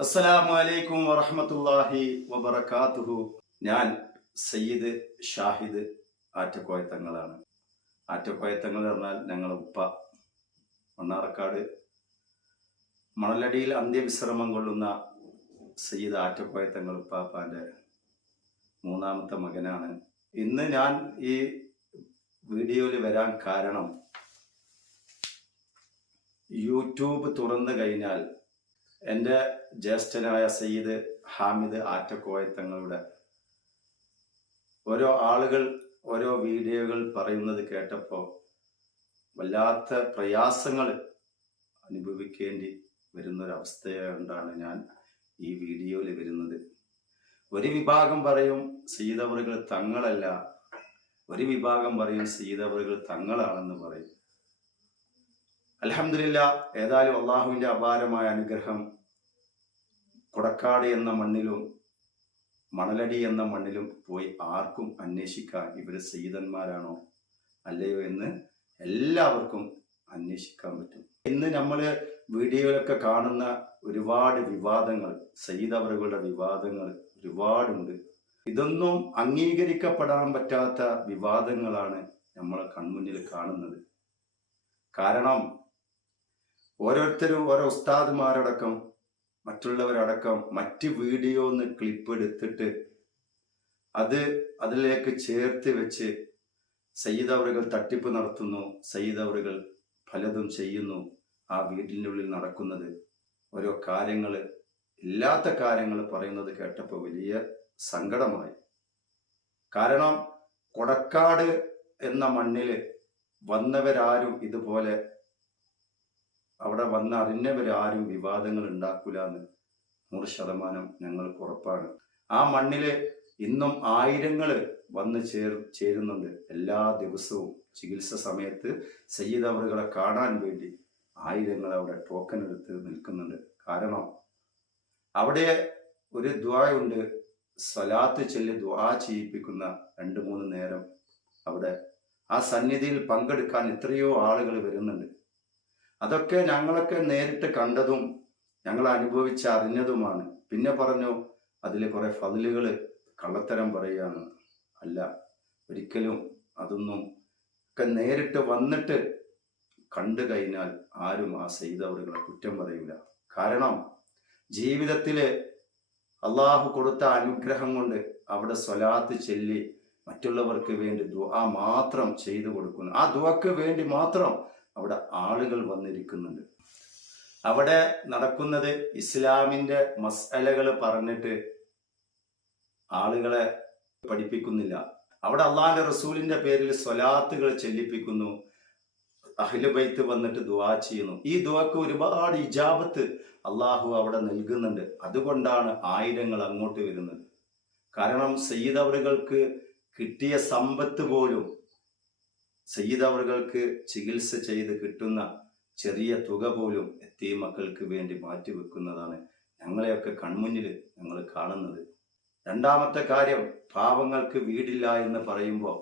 അസ്സലാമു അലൈക്കും വറഹ്മത്തുള്ളാഹി വബറകാതുഹു. ഞാൻ സയ്യിദ് ഷാഹിദ് ആറ്റക്കോയത്തങ്ങളാണ്. ആറ്റക്കോയത്തങ്ങൾ പറഞ്ഞാൽ ഞങ്ങളെ ഉപ്പ. മണ്ണാർക്കാട് മണലടിയിൽ അന്ത്യവിശ്രമം കൊള്ളുന്ന സയ്യിദ് ആറ്റക്കോയത്തങ്ങൾ ഉപ്പാപ്പാന്റെ മൂന്നാമത്തെ മകനാണ്. ഇന്ന് ഞാൻ ഈ വീഡിയോയിൽ വരാൻ കാരണം യൂട്യൂബ് തുറന്നു കഴിഞ്ഞാൽ എന്റെ ജ്യേഷ്ഠനായ സയ്യിദ് ഹാമിദ് ആറ്റക്കോയത്തങ്ങളുടെ ഓരോ ആളുകൾ ഓരോ വീഡിയോകൾ പറയുന്നത് കേട്ടപ്പോൾ വല്ലാത്ത പ്രയാസങ്ങൾ അനുഭവിക്കേണ്ടി വരുന്നൊരവസ്ഥയുണ്ടാണ് ഞാൻ ഈ വീഡിയോയിൽ വരുന്നത്. ഒരു വിഭാഗം പറയും സീതവറുകൾ തങ്ങളല്ല ഒരു വിഭാഗം പറയും സീതവറുകൾ തങ്ങളാണെന്ന് പറയും. അലഹമില്ല ഏതായാലും അള്ളാഹുവിന്റെ അപാരമായ അനുഗ്രഹം കൊടക്കാട് എന്ന മണ്ണിലും മണലടി എന്ന മണ്ണിലും പോയി ആർക്കും അന്വേഷിക്കാൻ ഇവർ സീതന്മാരാണോ അല്ലയോ എന്ന് എല്ലാവർക്കും അന്വേഷിക്കാൻ പറ്റും. ഇന്ന് നമ്മൾ വീഡിയോയിലൊക്കെ കാണുന്ന ഒരുപാട് വിവാദങ്ങൾ സയ്യിദ് അവറുകളുടെ വിവാദങ്ങൾ ഒരുപാടുണ്ട്. ഇതൊന്നും അംഗീകരിക്കപ്പെടാൻ പറ്റാത്ത വിവാദങ്ങളാണ് നമ്മൾ കൺമുന്നിൽ കാണുന്നത്. കാരണം ഓരോരുത്തരും ഓരോ ഉസ്താദുമാരടക്കം മറ്റുള്ളവരടക്കം മറ്റ് വീഡിയോന്ന് ക്ലിപ്പ് എടുത്തിട്ട് അത് അതിലേക്ക് ചേർത്ത് വെച്ച് സയ്യിദ് അവറുകൾ തട്ടിപ്പ് നടത്തുന്നു സയ്യിദ് അവറുകൾ പലതും ചെയ്യുന്നു. ആ വീട്ടിന്റെ ഉള്ളിൽ നടക്കുന്നത് ഓരോ കാര്യങ്ങൾ ഇല്ലാത്ത കാര്യങ്ങൾ പറയുന്നത് കേട്ടപ്പോൾ വലിയ സങ്കടമായി. കാരണം കൊടക്കാട് എന്ന മണ്ണിൽ വന്നവരാരും ഇതുപോലെ അവിടെ വന്ന് അറിഞ്ഞവരാരും വിവാദങ്ങൾ ഉണ്ടാക്കൂല എന്ന് നൂറ് ശതമാനം ഞങ്ങൾക്ക് ഉറപ്പാണ്. ആ മണ്ണിൽ ഇന്നും ആയിരങ്ങൾ വന്ന് ചേർ ചേരുന്നുണ്ട്. എല്ലാ ദിവസവും ചികിത്സ സമയത്ത് സയ്യിദ് അവറുകളെ കാണാൻ വേണ്ടി ആയിരങ്ങൾ അവിടെ ടോക്കൺ എടുത്ത് നിൽക്കുന്നുണ്ട്. കാരണം അവിടെ ഒരു ദ്വായുണ്ട്. സലാത്ത് ചൊല്ലി ദ്വാ ചെയ്യിപ്പിക്കുന്ന രണ്ട് മൂന്ന് നേരം അവിടെ. ആ സന്നിധിയിൽ പങ്കെടുക്കാൻ എത്രയോ ആളുകൾ വരുന്നുണ്ട്. അതൊക്കെ ഞങ്ങളൊക്കെ നേരിട്ട് കണ്ടതും ഞങ്ങൾ അനുഭവിച്ച് അറിഞ്ഞതുമാണ്. പിന്നെ പറഞ്ഞു അതിൽ കുറെ ഫതിലുകൾ കള്ളത്തരം പറയുകയാണ്. അല്ല ഒരിക്കലും അതൊന്നും ഒക്കെ നേരിട്ട് വന്നിട്ട് കണ്ടു കഴിഞ്ഞാൽ ആരും ആ ചെയ്തവരുകളെ കുറ്റം പറയില്ല കാരണം ജീവിതത്തിൽ അള്ളാഹു കൊടുത്ത അനുഗ്രഹം കൊണ്ട് അവിടെ സ്വലാത്ത് ചൊല്ലി മറ്റുള്ളവർക്ക് വേണ്ടി ദുആ മാത്രം ചെയ്തു കൊടുക്കുന്നു. ആ ദുആക്ക് വേണ്ടി മാത്രം അവിടെ ആളുകൾ വന്നിരിക്കുന്നുണ്ട്. അവിടെ നടക്കുന്നത് ഇസ്ലാമിന്റെ മസലകൾ പറഞ്ഞിട്ട് ആളുകളെ പഠിപ്പിക്കുന്നില്ല. അവിടെ അള്ളാഹിന്റെ റസൂലിന്റെ പേരിൽ സ്വലാത്തുകൾ ചെല്ലിപ്പിക്കുന്നു. അഹ്ലുബൈത്ത് വന്നിട്ട് ദുവാ ചെയ്യുന്നു. ഈ ദുവാക്ക് ഒരുപാട് ഇജാബത്ത് അള്ളാഹു അവിടെ നൽകുന്നുണ്ട്. അതുകൊണ്ടാണ് ആയിരങ്ങൾ അങ്ങോട്ട് വരുന്നത്. കാരണം സയ്യിദ് അവറുകൾക്ക് കിട്ടിയ സമ്പത്ത് പോലും സയ്യിദ് അവറുകൾക്ക് ചികിത്സ ചെയ്ത് കിട്ടുന്ന ചെറിയ തുക പോലും എത്തി മക്കൾക്ക് വേണ്ടി മാറ്റിവെക്കുന്നതാണ് ഞങ്ങളെയൊക്കെ കൺമുന്നിൽ ഞങ്ങൾ കാണുന്നത്. രണ്ടാമത്തെ കാര്യം പാവങ്ങൾക്ക് വീടില്ല എന്ന് പറയുമ്പോൾ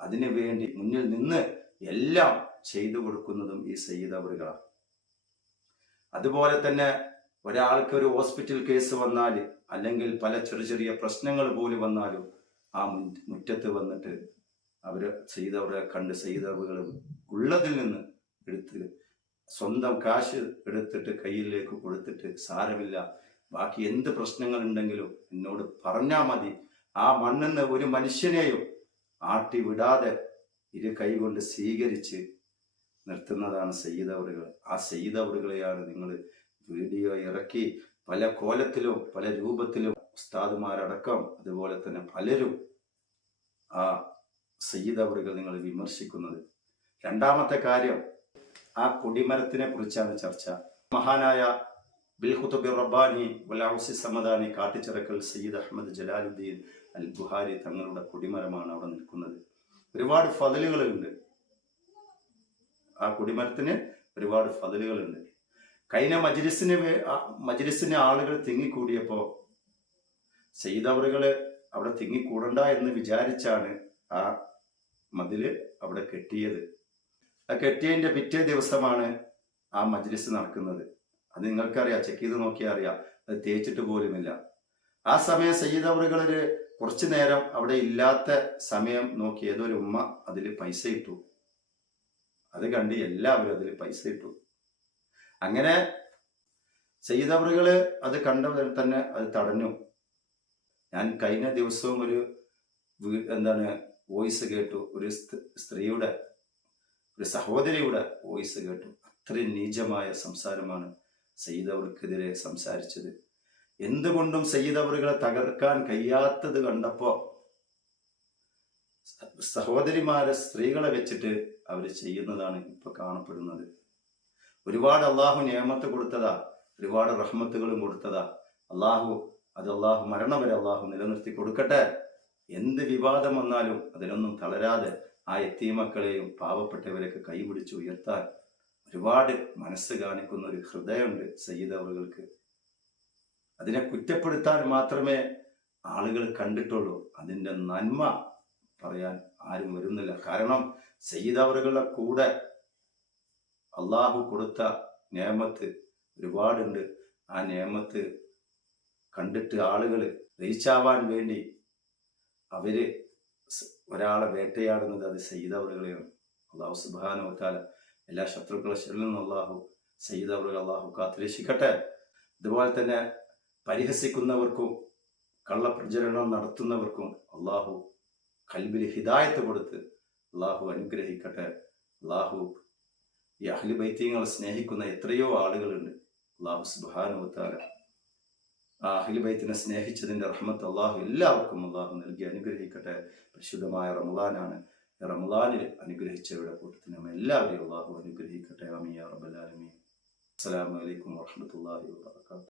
അതിനു വേണ്ടി മുന്നിൽ നിന്ന് എല്ലാം ചെയ്തു കൊടുക്കുന്നതും ഈ സയ്യിദ് അവറുകളാണ്. അതുപോലെ തന്നെ ഒരാൾക്ക് ഒരു ഹോസ്പിറ്റൽ കേസ് വന്നാൽ അല്ലെങ്കിൽ പല ചെറിയ ചെറിയ പ്രശ്നങ്ങൾ പോലും വന്നാലും ആ മുറ്റത്ത് വന്നിട്ട് അവർ ചെയ്തവരെ കണ്ട് ചെയ്തവകൾ ഉള്ളതിൽ നിന്ന് എടുത്ത് സ്വന്തം കാശ് എടുത്തിട്ട് കയ്യിലേക്ക് കൊടുത്തിട്ട് സാരമില്ല. ബാക്കി എന്ത് പ്രശ്നങ്ങൾ ഉണ്ടെങ്കിലും എന്നോട് പറഞ്ഞാൽ മതി. ആ മണ്ണിന്ന് ഒരു മനുഷ്യനെയും ആട്ടി വിടാതെ ഇരു കൈകൊണ്ട് സ്വീകരിച്ച് നിർത്തുന്നതാണ് സയ്യിദവറുകൾ ആ സയ്യിദവറുകളെയാണ് നിങ്ങൾ വീഡിയോ ഇറക്കി പല കോലത്തിലും പല രൂപത്തിലും ഉസ്താദുമാരടക്കം അതുപോലെ തന്നെ പലരും ആ സയ്യിദ് അവറുകൾ നിങ്ങൾ വിമർശിക്കുന്നത്. രണ്ടാമത്തെ കാര്യം ആ കൊടിമരത്തിനെ കുറിച്ചാണ് ചർച്ച. മഹാനായ ബിൽഖുത്തുബി റബ്ബാനി വലാഹുസി സമദാനി കാട്ടിച്ചിറക്കൽ സയ്യിദ് അഹമ്മദ് ജലാലുദ്ദീൻ അൽ ബുഹാരി തങ്ങളുടെ കൊടിമരമാണ് അവിടെ നിൽക്കുന്നത്. ഒരുപാട് ഫതലുകളുണ്ട്. ആ കൊടിമരത്തിന് ഒരുപാട് ഫതലുകളുണ്ട്. കഴിഞ്ഞ മജ്ലിസിന് മജ്ലിസിന് ആളുകൾ തിങ്ങിക്കൂടിയപ്പോ സയ്യിദ് അവറുകൾ അവിടെ തിങ്ങിക്കൂടണ്ട എന്ന് വിചാരിച്ചാണ് ആ മതിൽ അവിടെ കെട്ടിയത്. ആ കെട്ടിയതിന്റെ പിറ്റേ ദിവസമാണ് ആ മജ്ലിസ് നടക്കുന്നത്. അത് നിങ്ങൾക്കറിയാം ചെക്ക് ചെയ്ത് നോക്കിയാൽ അറിയാം. അത് തേച്ചിട്ട് പോലുമില്ല. ആ സമയം സയ്യിദ് അവറുകളൊരു കുറച്ചു നേരം അവിടെ ഇല്ലാത്ത സമയം നോക്കി ഏതൊരു ഉമ്മ അതിൽ പൈസ ഇട്ടു. അത് കണ്ട് എല്ലാവരും അതിൽ പൈസ ഇട്ടു. അങ്ങനെ സയ്യിദ് അവറുകൾ അത് കണ്ടവർ തന്നെ അത് തടഞ്ഞു. ഞാൻ കഴിഞ്ഞ ദിവസവും ഒരു എന്താണ് വോയിസ് കേട്ടു. ഒരു സ്ത്രീയുടെ ഒരു സഹോദരിയുടെ വോയിസ് കേട്ടു. അത്രയും നീചമായ സംസാരമാണ് സയ്യിദ് അവർക്കെതിരെ സംസാരിച്ചത്. എന്തുകൊണ്ടും സയ്യിദ് അവറുകളെ തകർക്കാൻ കഴിയാത്തത് കണ്ടപ്പോ സഹോദരിമാരെ സ്ത്രീകളെ വെച്ചിട്ട് അവർ ചെയ്യുന്നതാണ് ഇപ്പൊ കാണപ്പെടുന്നത്. ഒരുപാട് അള്ളാഹു നിയമത്ത് കൊടുത്തതാ. ഒരുപാട് റഹ്മത്തുകളും കൊടുത്തതാ. അള്ളാഹു അത് അള്ളാഹു മരണം വരെ അള്ളാഹു നിലനിർത്തി കൊടുക്കട്ടെ. എന്ത് വിവാദം വന്നാലും അതിനൊന്നും തളരാതെ ആ എത്തീമക്കളെയും പാവപ്പെട്ടവരെയൊക്കെ കൈപിടിച്ച് ഉയർത്താൻ ഒരുപാട് മനസ്സ് കാണിക്കുന്ന ഒരു ഹൃദയമുണ്ട് സയ്യിദ് അവറുകൾക്ക്. അതിനെ കുറ്റപ്പെടുത്താൻ മാത്രമേ ആളുകൾ കണ്ടിട്ടുള്ളൂ. അതിന്റെ നന്മ പറയാൻ ആരും വരുന്നില്ല. കാരണം സയ്യിദ് അവറുകളുടെ കൂടെ അള്ളാഹു കൊടുത്ത നിയമത്ത് ഒരുപാടുണ്ട്. ആ നിയമത്ത് കണ്ടിട്ട് ആളുകൾ റീച്ചാവാൻ വേണ്ടി അവർ ഒരാളെ വേട്ടയാടുന്നത് അത് സയ്യിദവറുകളെയാണ് അള്ളാഹു സുബാന സുബാനുവത്താല എല്ലാ ശത്രുക്കളെ ശരിൽ നിന്നും അള്ളാഹു സയ്യിദ് അവറുകൾ അള്ളാഹു കാത്തുരക്ഷിക്കട്ടെ. അതുപോലെ തന്നെ പരിഹസിക്കുന്നവർക്കും കള്ളപ്രചരണം നടത്തുന്നവർക്കും അള്ളാഹു കൽബിൽ ഹിദായത്ത് കൊടുത്ത് അള്ളാഹു അനുഗ്രഹിക്കട്ടെ. അള്ളാഹു ഈ അഹ്ലി ബൈത്യങ്ങളെ സ്നേഹിക്കുന്ന എത്രയോ ആളുകളുണ്ട്. അള്ളാഹു സുബാനുവത്താല ആ സ്നേഹിച്ചതിന്റെ റഹ്മത്ത് അള്ളാഹു എല്ലാവർക്കും അള്ളാഹു നൽകി. അനുഗ്രഹിക്കട്ടെ. പരിശുദ്ധമായ റമലാനാണ് റമദാനിൽ അനുഗ്രഹിച്ചവരുടെ കൂട്ടത്തിൽ നമ്മൾ എല്ലാവരെയും അള്ളാഹു അനുഗ്രഹിക്കട്ടെ. അമിയ റബലാലമീൻ അസ്സലാമു അലൈക്കും വറഹ്മത്തുള്ളാഹി വബറകാതുഹു.